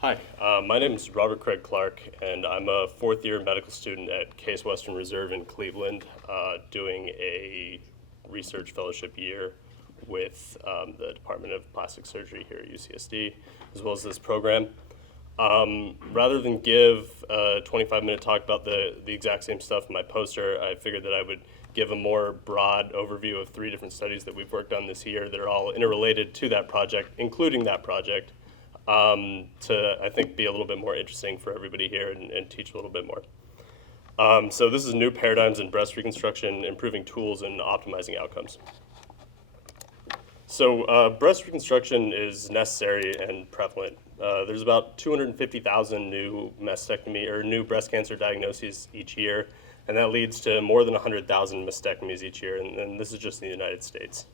Hi, my name is Robert Craig Clark, and I'm a fourth-year medical student at Case Western Reserve in Cleveland, doing a research fellowship year with the Department of Plastic Surgery here at UCSD, as well as this program. Rather than give a 25-minute talk about the exact same stuff in my poster, I figured that I would give a more broad overview of 3 different studies that we've worked on this year that are all interrelated to that project, including that project, to, I think, be a little bit more interesting for everybody here and teach a little bit more. So this is New Paradigms in Breast Reconstruction, Improving Tools and Optimizing Outcomes. So breast reconstruction is necessary and prevalent. There's about 250,000 new mastectomy or new breast cancer diagnoses each year, and that leads to more than 100,000 mastectomies each year, and this is just in the United States.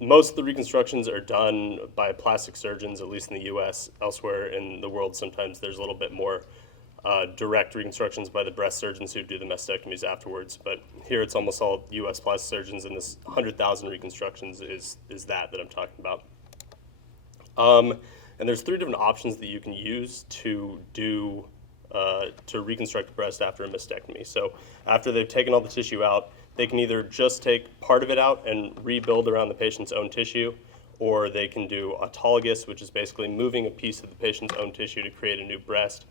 Most of the reconstructions are done by plastic surgeons, at least in the US. Elsewhere in the world, sometimes there's a little bit more direct reconstructions by the breast surgeons who do the mastectomies afterwards. But here it's almost all US plastic surgeons, and this 100,000 reconstructions is that I'm talking about. And there's 3 different options that you can use to do to reconstruct the breast after a mastectomy. So after they've taken all the tissue out, they can either just take part of it out and rebuild around the patient's own tissue, or they can do autologous, which is basically moving a piece of the patient's own tissue to create a new breast,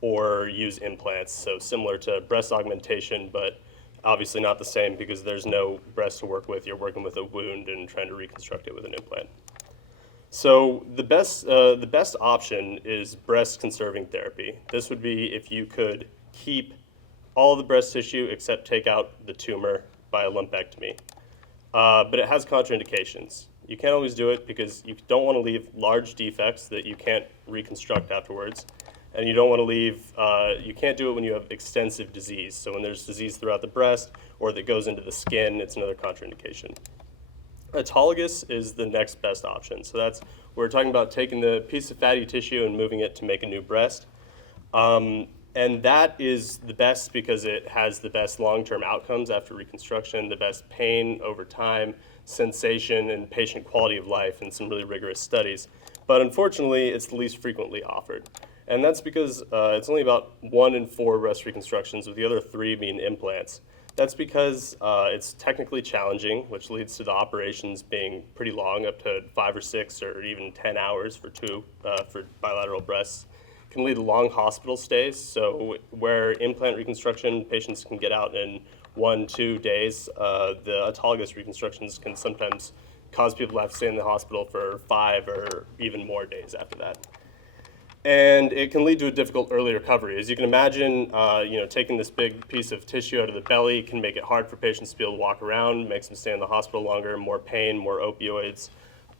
or use implants. So similar to breast augmentation, but obviously not the same because there's no breast to work with. You're working with a wound and trying to reconstruct it with an implant. So the best option is breast conserving therapy. This would be if you could keep all of the breast tissue except take out the tumor by a lumpectomy. But it has contraindications. You can't always do it because you don't want to leave large defects that you can't reconstruct afterwards. And you don't want to leave, you can't do it when you have extensive disease. So when there's disease throughout the breast or that goes into the skin, it's another contraindication. Autologous is the next best option. So we're talking about taking the piece of fatty tissue and moving it to make a new breast. And that is the best because it has the best long-term outcomes after reconstruction, the best pain over time, sensation, and patient quality of life in some really rigorous studies. But unfortunately, it's the least frequently offered. And that's because it's only about 1 in 4 breast reconstructions, with the other 3 being implants. That's because it's technically challenging, which leads to the operations being pretty long, up to 5 or 6 or even 10 hours for bilateral breasts. Can lead to long hospital stays. So where implant reconstruction patients can get out in 1-2 days, the autologous reconstructions can sometimes cause people to have to stay in the hospital for 5 or even more days after that. And it can lead to a difficult early recovery. As you can imagine, taking this big piece of tissue out of the belly can make it hard for patients to be able to walk around, makes them stay in the hospital longer, more pain, more opioids.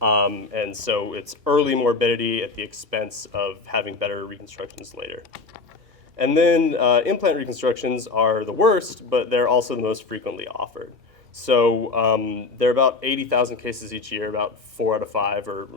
And so it's early morbidity at the expense of having better reconstructions later. And then implant reconstructions are the worst, but they're also the most frequently offered. So there are about 80,000 cases each year, about 4 out of 5 or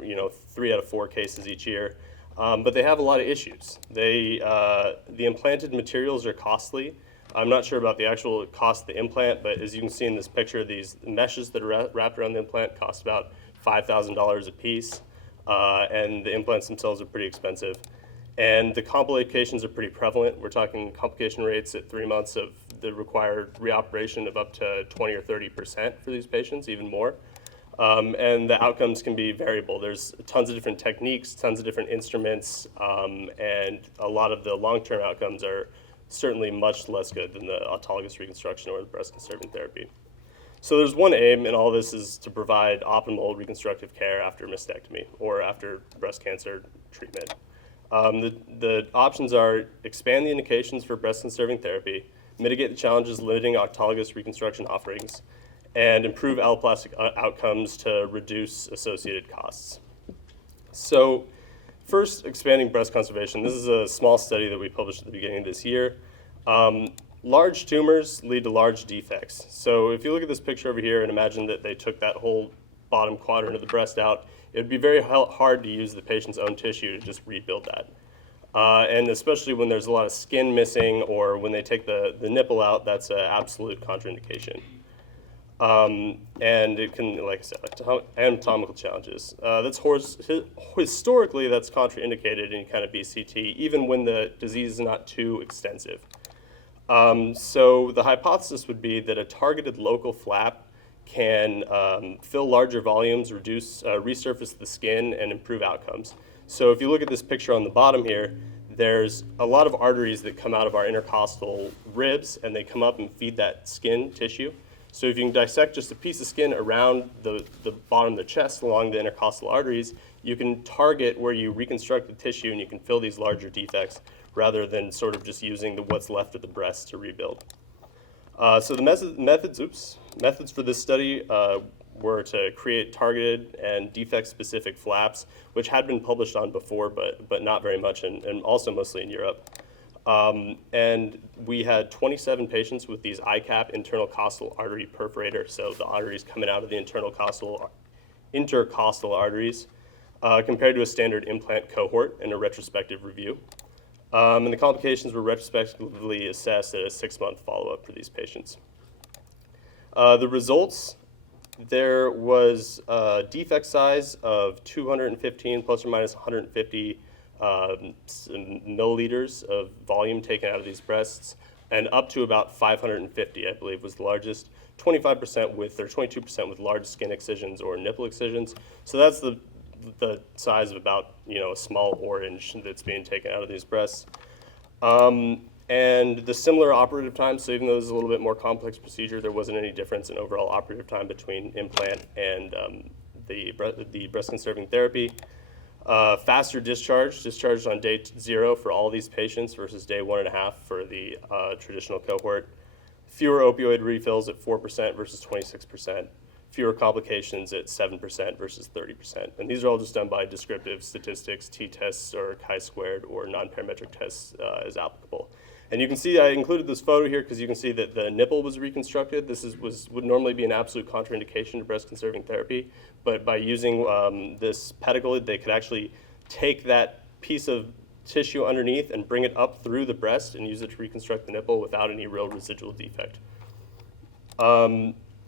3 out of 4 cases each year. But they have a lot of issues. The implanted materials are costly. I'm not sure about the actual cost of the implant, but as you can see in this picture, these meshes that are wrapped around the implant cost about $5,000 a piece, and the implants themselves are pretty expensive. And the complications are pretty prevalent. We're talking complication rates at 3 months of the required reoperation of up to 20 or 30% for these patients, even more. And the outcomes can be variable. There's tons of different techniques, tons of different instruments, and a lot of the long-term outcomes are certainly much less good than the autologous reconstruction or the breast conserving therapy. So there's one aim in all this is to provide optimal reconstructive care after mastectomy or after breast cancer treatment. The options are expand the indications for breast conserving therapy, mitigate the challenges limiting autologous reconstruction offerings, and improve alloplastic outcomes to reduce associated costs. So first, expanding breast conservation. This is a small study that we published at the beginning of this year. Large tumors lead to large defects. So if you look at this picture over here and imagine that they took that whole bottom quadrant of the breast out, it would be very hard to use the patient's own tissue to just rebuild that. And especially when there's a lot of skin missing or when they take the nipple out, that's an absolute contraindication. And it can, like I said, anatomical challenges. Historically, that's contraindicated in kind of BCT, even when the disease is not too extensive. So the hypothesis would be that a targeted local flap can fill larger volumes, resurface the skin, and improve outcomes. So if you look at this picture on the bottom here, there's a lot of arteries that come out of our intercostal ribs, and they come up and feed that skin tissue. So if you can dissect just a piece of skin around the bottom of the chest along the intercostal arteries, you can target where you reconstruct the tissue and you can fill these larger defects rather than sort of just using what's left of the breast to rebuild. So the methods for this study were to create targeted and defect-specific flaps, which had been published on before, but not very much, and also mostly in Europe. And we had 27 patients with these ICAP, internal costal artery perforator, so the arteries coming out of the intercostal arteries, compared to a standard implant cohort in a retrospective review. And the complications were retrospectively assessed at a 6-month follow-up for these patients. The results, there was a defect size of 215 plus or minus 150 milliliters of volume taken out of these breasts, and up to about 550, I believe, was the largest. 25% with, or 22% with large skin excisions or nipple excisions. So that's the size of about, a small orange that's being taken out of these breasts. And the similar operative time, so even though this is a little bit more complex procedure, there wasn't any difference in overall operative time between implant and the breast-conserving therapy. Faster discharged on day 0 for all these patients versus day 1.5 for the traditional cohort. Fewer opioid refills at 4% versus 26%. Fewer complications at 7% versus 30%. And these are all just done by descriptive statistics, t-tests or chi-squared or non-parametric tests as applicable. And you can see I included this photo here because you can see that the nipple was reconstructed. This would normally be an absolute contraindication to breast-conserving therapy, but by using this pedicle, they could actually take that piece of tissue underneath and bring it up through the breast and use it to reconstruct the nipple without any real residual defect.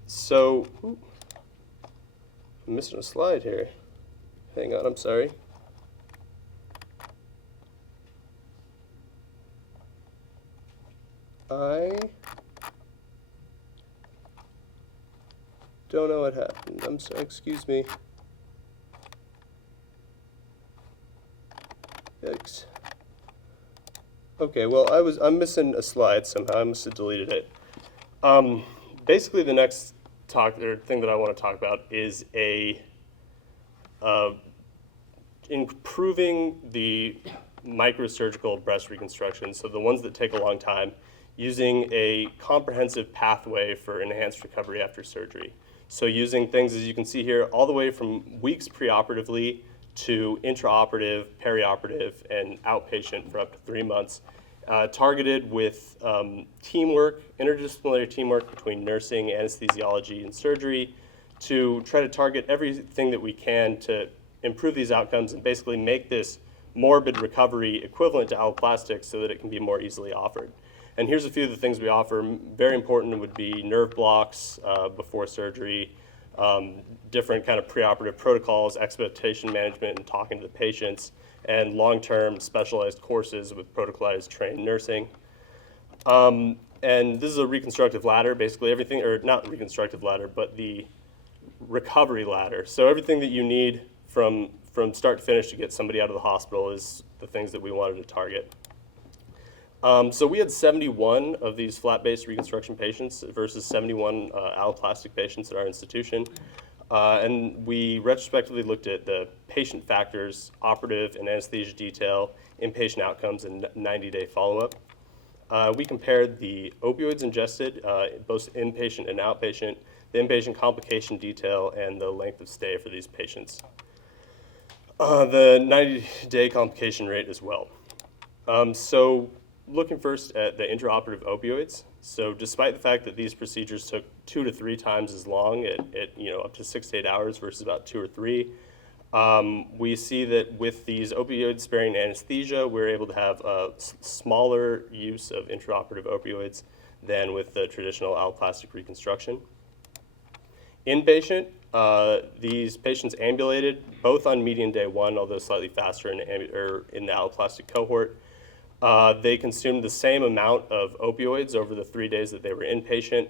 So, I'm missing a slide here. Hang on, I'm sorry. I don't know what happened. I'm sorry, excuse me. Yikes. Okay, well, I'm missing a slide somehow. I must have deleted it. Basically, the next thing that I want to talk about is improving the microsurgical breast reconstruction, so the ones that take a long time, using a comprehensive pathway for enhanced recovery after surgery. So using things, as you can see here, all the way from weeks preoperatively to intraoperative, perioperative, and outpatient for up to 3 months, targeted with teamwork, interdisciplinary teamwork between nursing, anesthesiology, and surgery to try to target everything that we can to improve these outcomes and basically make this morbid recovery equivalent to alloplastic so that it can be more easily offered. And here's a few of the things we offer. Very important would be nerve blocks before surgery, different kind of preoperative protocols, expectation management and talking to the patients, and long-term specialized courses with protocolized trained nursing. And this is a reconstructive ladder, basically everything, or not reconstructive ladder, but the recovery ladder. So everything that you need from start to finish to get somebody out of the hospital is the things that we wanted to target. So we had 71 of these flat-based reconstruction patients versus 71 alloplastic patients at our institution. And we retrospectively looked at the patient factors, operative and anesthesia detail, inpatient outcomes, and 90-day follow-up. We compared the opioids ingested, both inpatient and outpatient, the inpatient complication detail, and the length of stay for these patients. The 90-day complication rate as well. So looking first at the intraoperative opioids. So despite the fact that these procedures took 2 to 3 times as long at up to 6 to 8 hours versus about 2 or 3, we see that with these opioid-sparing anesthesia, we're able to have a smaller use of intraoperative opioids than with the traditional alloplastic reconstruction. Inpatient, these patients ambulated both on median day 1, although slightly faster in the alloplastic cohort. They consumed the same amount of opioids over the 3 days that they were inpatient,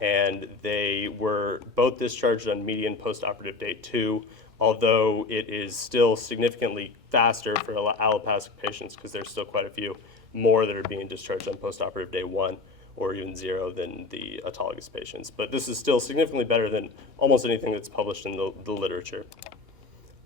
and they were both discharged on median postoperative day 2, although it is still significantly faster for alloplastic patients because there's still quite a few more that are being discharged on postoperative day 1 or even 0 than the autologous patients. But this is still significantly better than almost anything that's published in the literature.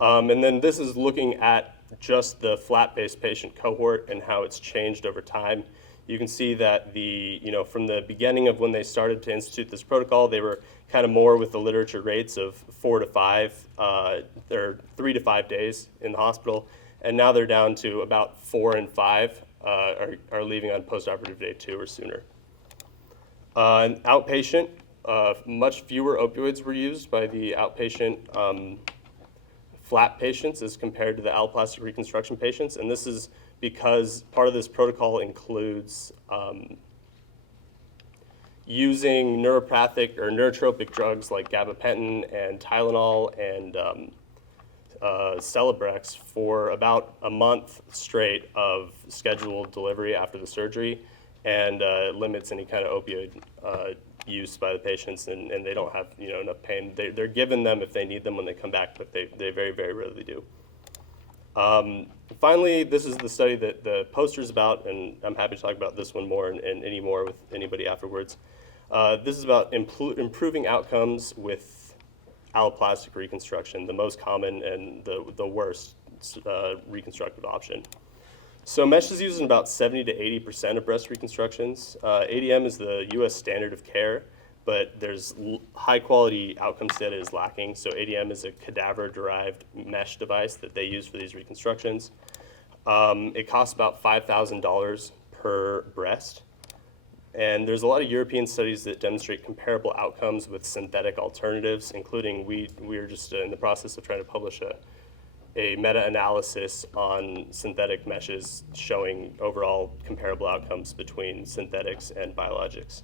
And then this is looking at just the flat-based patient cohort and how it's changed over time. You can see that from the beginning of when they started to institute this protocol, they were kind of more with the literature rates of 4 to 5, or 3 to 5 days in the hospital, and now they're down to about 4 and 5 are leaving on postoperative day 2 or sooner. Outpatient, much fewer opioids were used by the outpatient flat patients as compared to the alloplastic reconstruction patients, and this is because part of this protocol includes using neuropathic or neurotropic drugs like gabapentin and Tylenol and Celebrex for about a month straight of scheduled delivery after the surgery, and limits any kind of opioid use by the patients, and they don't have enough pain. They're given them if they need them when they come back, but they very, very rarely do. Finally, this is the study that the poster's about, and I'm happy to talk about this one more and any more with anybody afterwards. This is about improving outcomes with alloplastic reconstruction, the most common and the worst reconstructive option. So mesh is used in about 70 to 80% of breast reconstructions. ADM is the US standard of care, but there's high quality outcomes data is lacking. So ADM is a cadaver-derived mesh device that they use for these reconstructions. It costs about $5,000 per breast. And there's a lot of European studies that demonstrate comparable outcomes with synthetic alternatives, including we are just in the process of trying to publish a meta-analysis on synthetic meshes showing overall comparable outcomes between synthetics and biologics.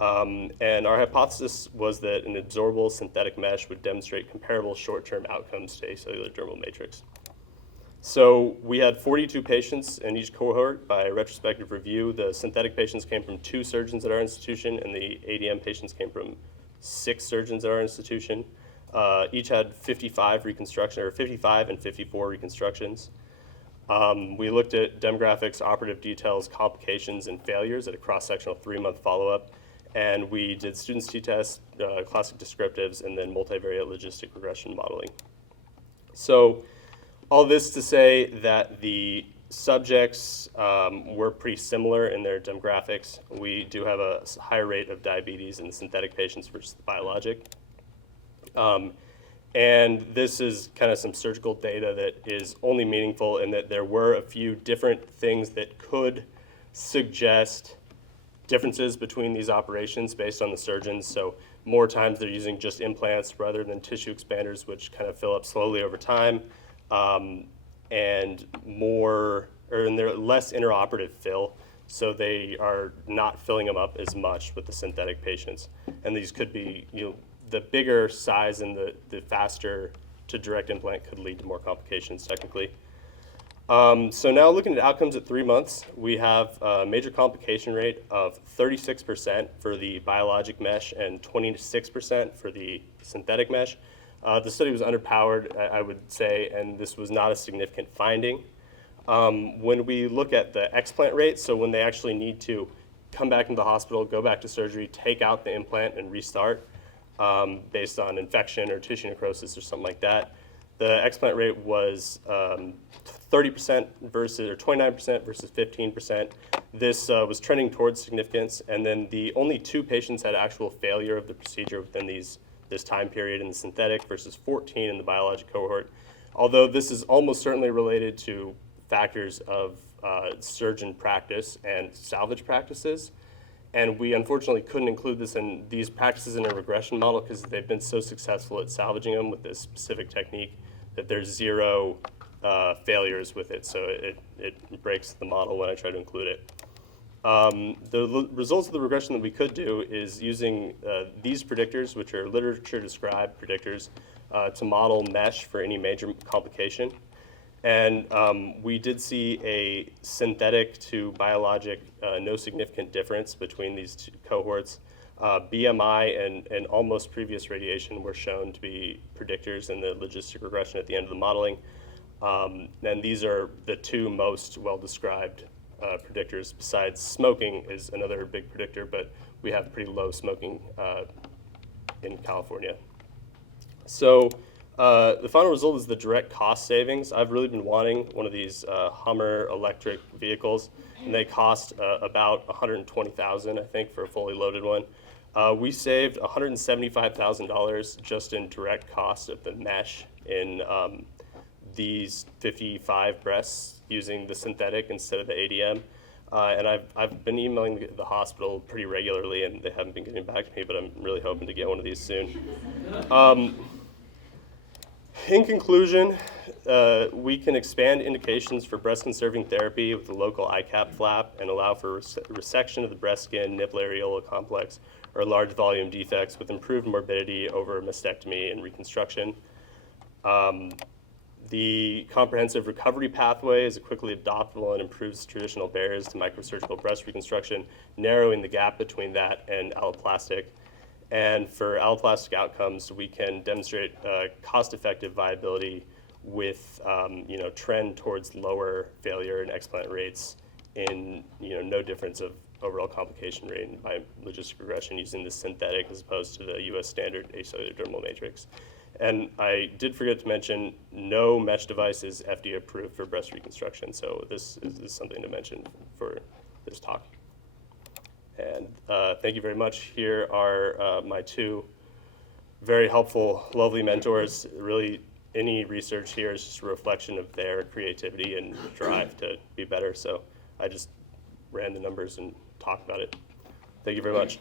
And our hypothesis was that an absorbable synthetic mesh would demonstrate comparable short-term outcomes to acellular dermal matrix. So we had 42 patients in each cohort by retrospective review. The synthetic patients came from 2 surgeons at our institution, and the ADM patients came from 6 surgeons at our institution. Each had 55 and 54 reconstructions. We looked at demographics, operative details, complications, and failures at a cross-sectional 3-month follow-up. And we did students t-tests, classic descriptives, and then multivariate logistic regression modeling. So all this to say that the subjects were pretty similar in their demographics. We do have a higher rate of diabetes in the synthetic patients versus the biologic. And this is kind of some surgical data that is only meaningful in that there were a few different things that could suggest differences between these operations based on the surgeons. So more times they're using just implants rather than tissue expanders, which kind of fill up slowly over time, and they're less intraoperative fill, so they are not filling them up as much with the synthetic patients. And these could be, the bigger size and the faster to direct implant could lead to more complications technically. So now looking at outcomes at 3 months, we have a major complication rate of 36% for the biologic mesh and 26% for the synthetic mesh. The study was underpowered, I would say, and this was not a significant finding. When we look at the explant rate, so when they actually need to come back into the hospital, go back to surgery, take out the implant and restart based on infection or tissue necrosis or something like that, the explant rate was 30% versus, or 29% versus 15%. This was trending towards significance, and then the only 2 patients had actual failure of the procedure within this time period in the synthetic versus 14 in the biologic cohort. Although this is almost certainly related to factors of surgeon practice and salvage practices. And we unfortunately couldn't include these practices in a regression model because they've been so successful at salvaging them with this specific technique that there's 0 failures with it. So it breaks the model when I try to include it. Results of the regression that we could do is using these predictors, which are literature-described predictors, to model mesh for any major complication. And we did see a synthetic to biologic no significant difference between these two cohorts. BMI and almost previous radiation were shown to be predictors in the logistic regression at the end of the modeling. And these are the two most well-described predictors. Besides smoking is another big predictor, but we have pretty low smoking in California. So the final result is the direct cost savings. I've really been wanting one of these Hummer electric vehicles, and they cost about $120,000, I think, for a fully loaded one. We saved $175,000 just in direct cost of the mesh in these 55 breasts using the synthetic instead of the ADM. And I've been emailing the hospital pretty regularly, and they haven't been getting back to me, but I'm really hoping to get one of these soon. In conclusion, we can expand indications for breast-conserving therapy with the local ICAP flap and allow for resection of the breast skin, nipple areola complex, or large volume defects with improved morbidity over mastectomy and reconstruction. The comprehensive recovery pathway is quickly adoptable and improves traditional barriers to microsurgical breast reconstruction, narrowing the gap between that and alloplastic. And for alloplastic outcomes, we can demonstrate cost-effective viability with trend towards lower failure and explant rates in no difference of overall complication rate by logistic regression using the synthetic as opposed to the U.S. standard Acellular Dermal Matrix. And I did forget to mention, no mesh device is FDA approved for breast reconstruction, so this is something to mention for this talk. And thank you very much. Here are my two very helpful, lovely mentors. Really, any research here is just a reflection of their creativity and drive to be better. So I just ran the numbers and talked about it. Thank you very much.